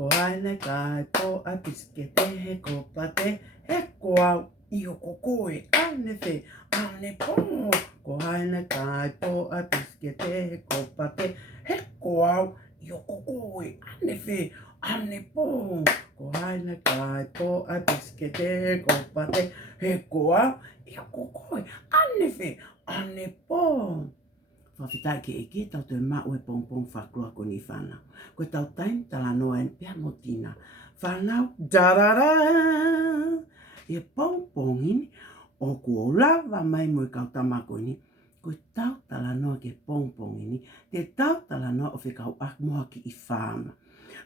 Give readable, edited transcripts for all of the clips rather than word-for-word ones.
Ko aina kai po a piske te he ko pate he ko au I o ko koe ane te ane po. Ko aina kai po a piske te he ko pate he ko au I o ko koe ane te ane po. Ko aina kai po a piske te he ko pate he ko au I o ko koe ane te ane po. Whawhitai ke eke tau te mau e pongpong whaklua ko ni whanau. Ko tau taim tala noa en pia mo tina. Whanau, darara! E pongpong ini, o kua lawa mai mo e kau tamako ini. Ko tau tala noa ke pongpong ini, te tau tala noa o whikau akmoa ki I whama.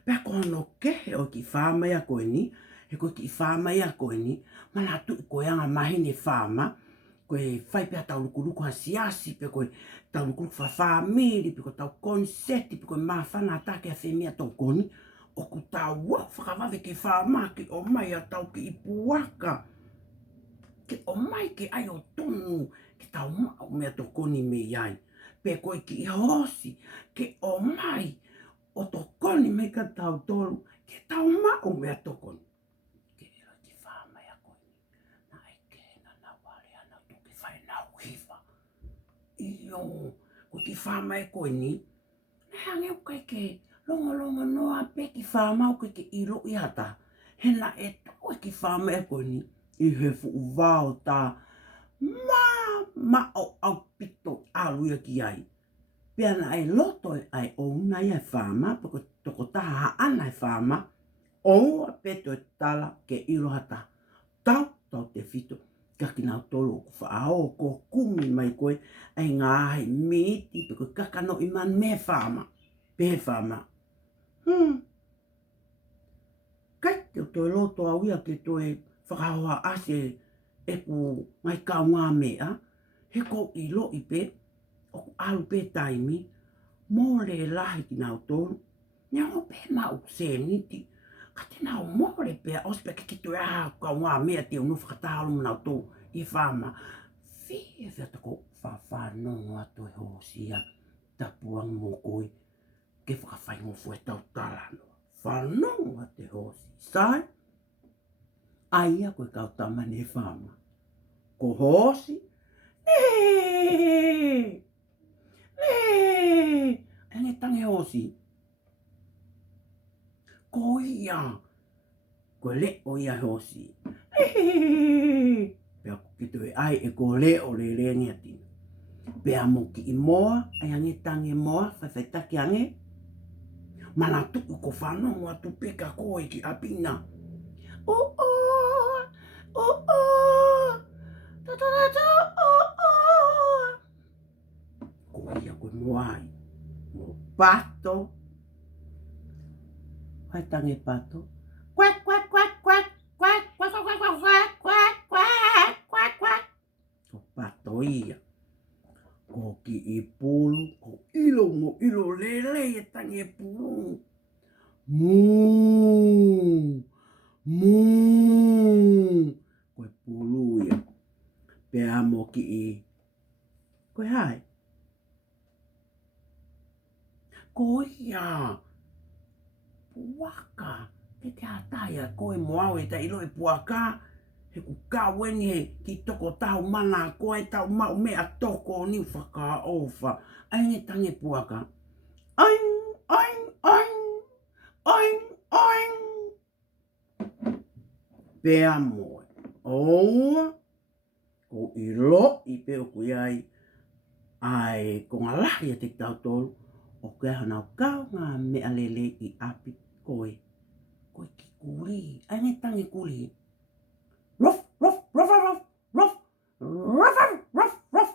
Pea ko no kehe o ki whama ia ko ini, he ko ki whama ia ko ini, mana tu ko anga mahi ne whama, koe whai pia tau luku ha siasi, pe koe tau luku wha whamiri, pe koe tau konseti, pe koe mawhana take a whemia tau koni, o ku tau wa whakawawe ke whamaki o mai a tau ki Ipuaka. Ke o mai ke ai o tonu, ke tau mau mea tau koni me iai. Pe koe ki hosi, ke o mai, o tau koni me ka tau tolu, ke tau mau mea tau koni. Iyo, ko ki whama e koe ni, ne hange o kai ke longa noa pe ki whama o kai ke iro I hata. Hena e tau e ki whama e koe ni, I he fu wao ta ma o au pito aluia ki ai. Pea na e loto e ai o una I e whama, pako toko taha ana e whama, o ua peto e tala ke iro hata. Tau te fito. Kaki nau tolo ku whaao ko kumi mai koe ai ngā ahi miti pe koe kakano I man me whama. Pe whama. Kai te o toi loto au ia ke toi whakahoa ase e ku mai kau ngā mea. He ko I lo I pe o ku alu pe taimi. Mō le lahi ki nau tolo. Nia o pe mau se niti. Ka te nau mōre pia ospe ke ki tue kau ngā mea te unu whakatahalo manau tō I whama. Whia tako whawhanonga atu e hosia tapuang mō koe ke whakawhaingofu e tau talano. Whanonga te hosi. Sai? Aia koe kau tamane e whama. Ko hosi? Ane tange hosi. Ko ia. Ko le o ia hosi. Pea ki tue ai e ko le o le rengi ati. Pea mo ki I moa, ai ange tange moa, whai take ange. Mana tuku ko whanongo atu peka koe ki apina. Ko ia koe moai. Mo pato. Hai tange pato. Quack, quack, quack, quack, quack, quack, quack, quack, quack, quack, quack, quack, quack. Ko pato ia. Ko ki I pulu, ko ilo mo ilo lele e tange pulu. Koe pulu ia. Pea mo ki I. Koe hai. Ko ia. Puaka. Ke te ataia koe moau e ta ilo e puaka. He ku kaweni he ki toko tau mana koe tau mau mea toko ni whaka ofa. Ainge tange puaka. Oing, oing, oing. Oing, oing. Pea moe. Oua. Ko I lo I peo kui ai. Ai ko ngā lahi a te tau tolu. O kia hanau kau ngā mea lele I api koe. Koe ki kuri. Ainge tange kuri. Ruff, ruff, ruff, ruff, ruff, ruff, ruff, ruff,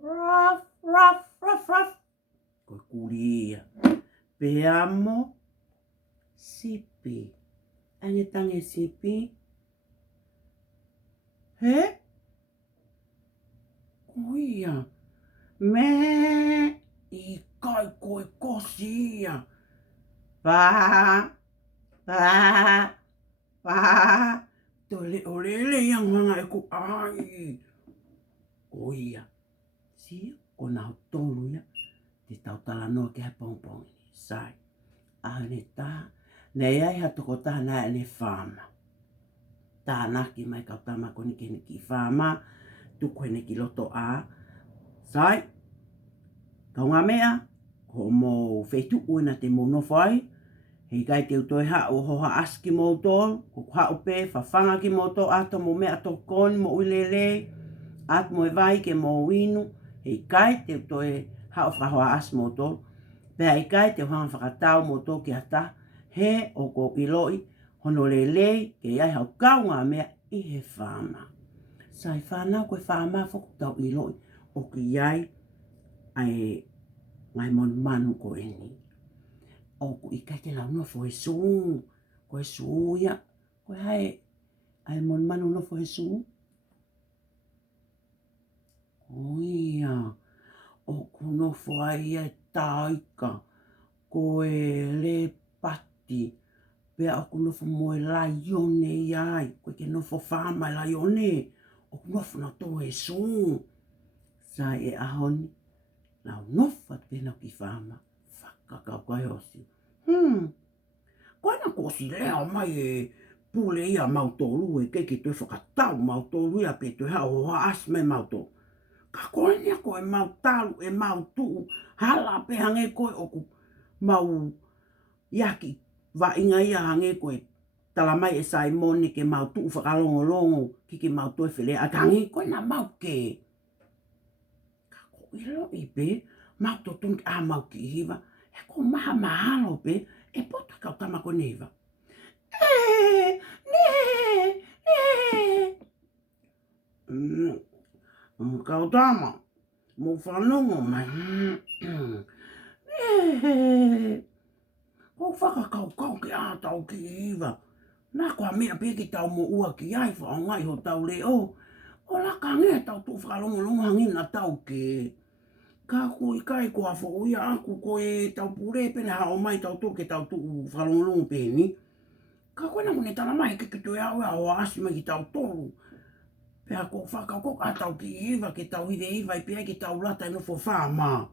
ruff, ruff, ruff, ruff. Koe kuri ia. Pea mo. Sipi. Ainge tange sipi. He? Koia. Me. I kai koe kosi ia. Pa. Tole o lele yang hanga e ku ai. Koia. Si, ko nau tolu ia. Te tau tala noa ke hai pongpong. Sai. Ahane ta. Nei ai hatoko tāna e ne whāma. Tāna ki mai kautama koni kene ki whāma, tuku hene ki loto a. Sai, kau ngā mea, ko mō whetu uina te monofo ai, hei kai te utoi hao hoha aski mō tōl, ko hao pē, whawhanga ki mō tō ato mō mea tō koni mō uilele, at mō e vai ke mō winu, hei kai te utoi hao whahoa as mō tōl, pēa hei kai te hanga whakatau mō tō ki ata, he o ko iloi, hono lelei, ke iai hau kau ngā mea i he whāma. Sai whānau koe whāma whakutau iloi, o ki iai, ai ngai mon manu ko eni. O ku i kai te lau nofo e sū, ko e sū ia, ko hai, ai mon manu nofo e sū. O ia, o ku nofo ai e taika, ko e le pati, pea o ku nofo mo e laione iai, ko ke nofo whāma e laione, o ku nofo na tō e sū. Sai e ahoni, lau nofa pena ki whāma, whakakau kai hosi. Koina ko si lea mai e pule ia mautolu e keke tue whakatau mautolu ia pe tue hao hoa as me mautolu. Ka koina ko e mautalu e mautu hala pe hange koe o ku mau iaki wa inga ia hange koe talamai e Saimoni ke mautu whakalongo ki ke mautu e whelea a hange koina mauke. Ka ko ilo i pe mautotung a mauki hiva e ko maha mahalo pe e pota kau tamako neiva. Kau tama, mo whanongo mai. Ko whakakau ki ātau ki hiva. Nā kua mea peki tau mo ua ki ai whaongai ho tau leo. O laka ngea tau tu whakalongo hangina tau ke. Ka kui kai kua whauia aku koe tau pure pene hao mai tau tō ke tau tu whalongo pēni. Ka koe na mune tala mai ke tue au o asi mai ki tau tōru. Pea ko whakakok a tau ki iwa ke tau hive iwa i pia ki tau lata i nofo whāma.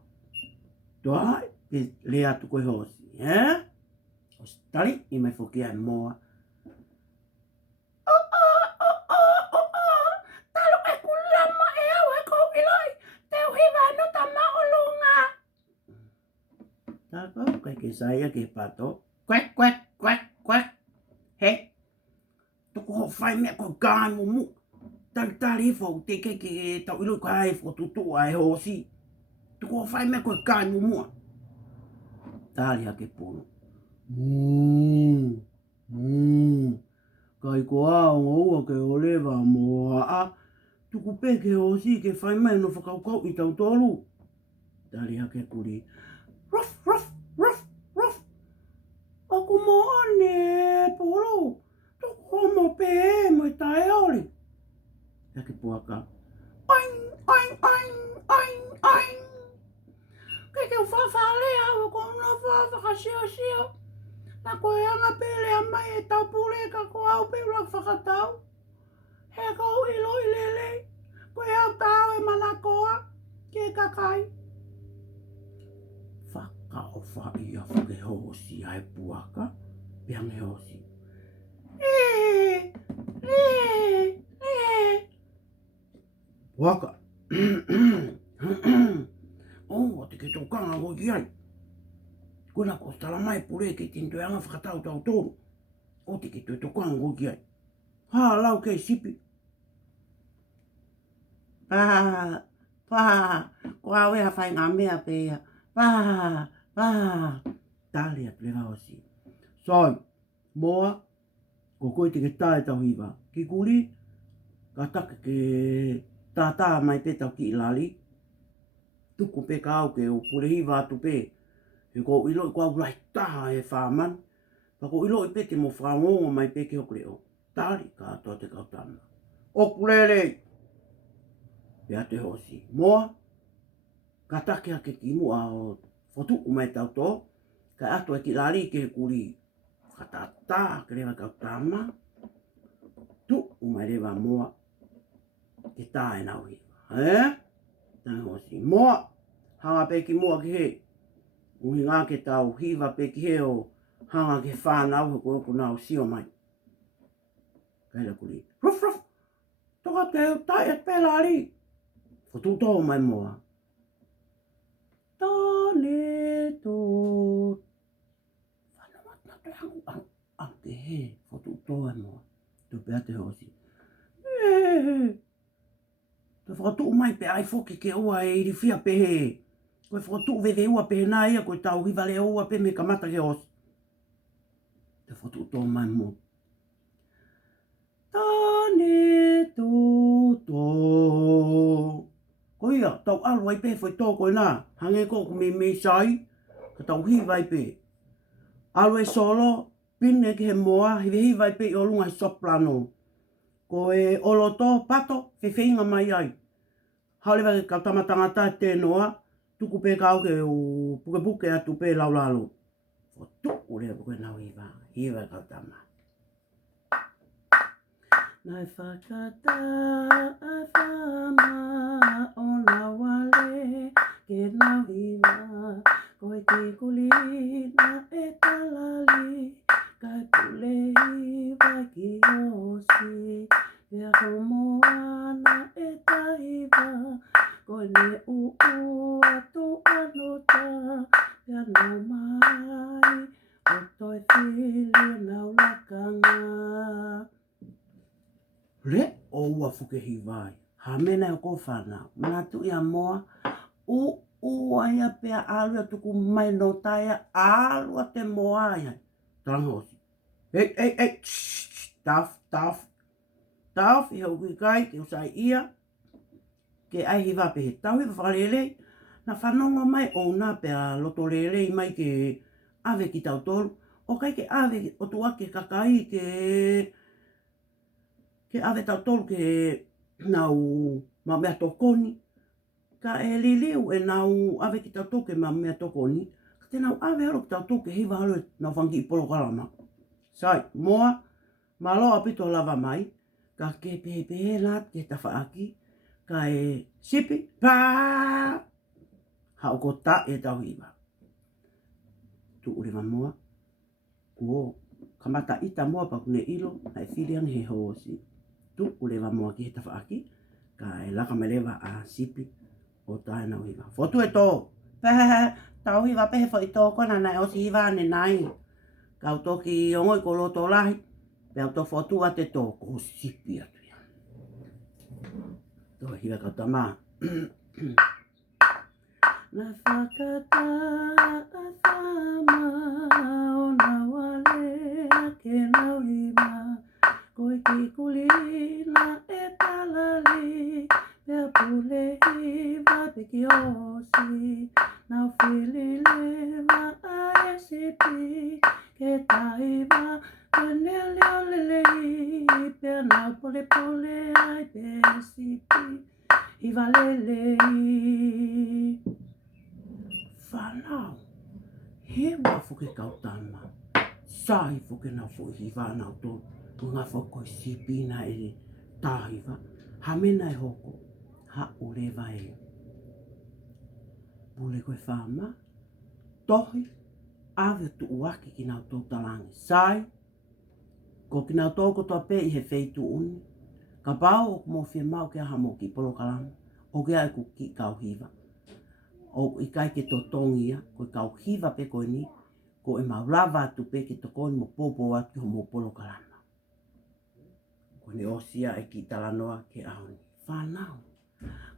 Tuai, ke le atu koe hosi. O stari i mai whoki ai moa. Talo e kulama e au e kou iloi. Teo hiva no ta maolunga. Tako, kai ke saya ke pato. Kwek, kwek, kwek, kwek. He, tuku ho whai mea koe kāi mumu. Tari fo te ke tau iloi koe ai fo tutu ai hosi. Tuku ho whai mea koe kāi mumua. Tari hake punu. Kai ko ao ua ke o lewa moa a. Tuku peke hosi ke whai mai no whakaukau i tau tolu. Tari hake kuri. Ruff, ruff, ruff, ruff. Aku moa ne polo. Tuku homo pe e mo i tae oli. Hake puaka. Oing, oing, oing, oing, oing. Kei te whawhalea o kono whawhakasio. Na koe anga pele a mai e tau pule ka ko au pe ulang whakatau. He kau iloi lele. Koe au tau e manakoa. Ke kakai. Whaka o whaia whake hosi ai puaka. Piange hosi. Puaka. O te ke tō kanga ho ki ai. Kuna ko tala mai pure ke tinto anga whakatau tau tōru. O te ke tō kanga ho ki ai. Ha lau kei sipi. Ko au ea whai ngā mea pēia. Tāli atu le hosi. Soi, moa, ko koe te ke tae tau hiwa. Ki kuri, ka take ke tātā mai pe tau ki ilali. Tuku pe ka au ke o pure hiwa atu pe. He ko iloi ko au rai taha e whāman. Pa ko iloi pe te mo whangongo mai pe ke hoku leo. Tāli ka atoa te kautama. Oku lelei. Pea te hosi. Moa, ka take hake ki mua o whotuku mai tau tō. Ka ato e ki lari ke kuri. Whakatata ke rewa kautama. Tu umai rewa moa. Ke tae nau hiwa. Tāi hosi. Moa, hanga pe ki mua ki he. Uhi ngā ke tau hiwa pe ki he o hanga ke whanau ko ko nau sio mai. Kaila kuli. Ruf ruf. Toka te tai at pelari. Fotu tō mai moa. Tane tō. Whanamat na te hangu ang te he. Fotu tō mai moa. Tu pea te hosi. Te whakatu mai pe ai foki ke ua e iri fia pe he. Koe whakatu veve ua pe he nā ia koe tau hiwale ua pe me kamata ke hosi. Te whakatu tō mai moa. Tane tō tō. Ko ia, tau alu ai pe whai tō koe nā. Hange ko me sai. Ka tau hiwai pe. Alu e solo. Pine ke he moa. Hiwe hiwai pe i o lunga he soprano. Ko e oloto pato whewhinga mai ai. Haulewa ke ka tamatangata te noa. Tuku pe kau ke o puke puke atu pe laulalo. O tuku lea puke nau hiwa. Hiwa ka tama. Nai whakata a whama o na wale ke nau hiwa. Koe te kulina e talali. Kai pule hiwa ki osi. Pea ko moana e tahiwa. Koe ne atu anota. Pea nau mai. O toi whili nau lakanga. Le o ua fuke hiwai. Ha mena o ko whanau. Mana tu ia moa. Ua ia pea alua tuku mai no taia. Alua te moa ia. Tangosi. Ei. Taf. Taf, i hau kui kai, ke usai ia. Ke ai hiwa pe he tau, hiwa whakalele. Na whanonga mai o nā pea loto lele mai ke ave ki tau tolu. O kai ke ave o tua ke kakai ke ave tau tolu ke nau ma mea tokoni. Ka e liliu e nau ave ki tau tolu ke ma mea tokoni. Ka te nau ave halo ki tau tolu ke hiwa halo nau whangi i polo kalama. Sai, moa, maloa pito lava mai. Ka ke pehe nāt ke tawhaaki. Ka e sipi. Paa! Hau ko ta e tau hiwa. Tu urewa moa. Kuo. Kamata ita moa pa kune ilo. Hai whiriang he hoosi. Tu urewa moa ki he tawhaaki. Ka e laka melewa a sipi. O tae nau hiwa. Fotu e tō. Pehe. Tau hiwa pehe fo i tō kona nai osi hiwa ane nai. Kau toki ongoi ko loto lahi. Pea to fotu a te tō ko sipi atu ia. Tō hiwa kau tama. Na whakata a whama o na wale ke nau hiwa. Koe ki kulina e talali. Pea pule hiwa pe ki osi. Nau whili lewa a e sipi. Ke taiwa kone leo lelei. Pea nau pole ai pe sipi. Hiwa lelei. Whanau. Hewa fuke kau tama. Sai fuke nau fuke hiwa nau tō. Ngā whakoi sipi na e tāhiwa. Ha mena e hoko. Ha urewa e. Pule koe whama. Tohi. Ave tu uaki ki nau tō talangi. Sai. Ko ki nau tō kotoa pe i he wheitu uni. Ka pāo o mo whia mau ke aha mo ki polo kalama. O ke ai ku ki kau hiwa. O i kai ke tō tongia. Ko i kau hiwa pe koe ni. Ko e mau lava atu pe ke tō koni mo pōpō atu mo polo kalama. Ko ne osia e ki talanoa ke aoni. Whanau.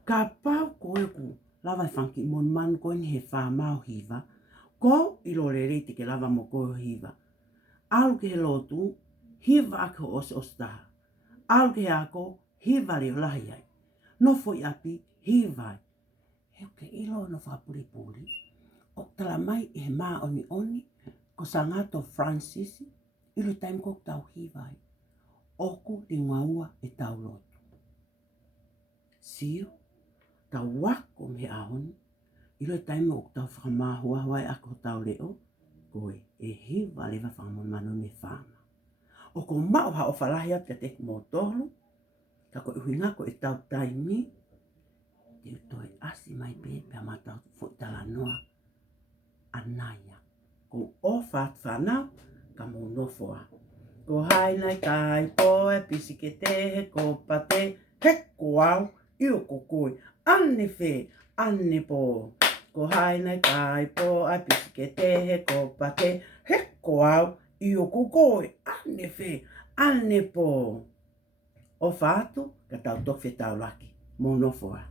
Ka pāo koe ku lava e whanki mon man koe ni he whamau hiwa. Ko i lo le reiti ke lava mo koe hiwa. Alu ke he lotu. Hiwa ake o os taha. Alu ke ako, hiwa leo lahi ai. No foi api, hiwa. Heo ke ilo no whapuri. O tala mai e he maa oni. Ko Sangato Francis. Ilo taim ko tau hiwa ai. Oku li ngaua e tau lotu. Sio, tau wako me aoni. Ilo taim o tau whakamahua hawai ako tau leo. Koe e hiwa lewa whakamon me whama. O ko mau ha o whalahi atu te mo tolu. Ka ko uhinga ko e tau taimi. Te toi asi mai pe pia matau fo tala noa. Anaya. Ko o fat whanau, ka mo nofoa. Ko haina kai poe pisi ke tehe ko pate, he ko au, iu ko koi, ane whe, ane pō. Ko haina kai poe pisi ke tehe ko pate, he ko au, iu ko koi, ane whe, ane pō. O whātu, ka tau tokwhi tau laki, mo nofoa.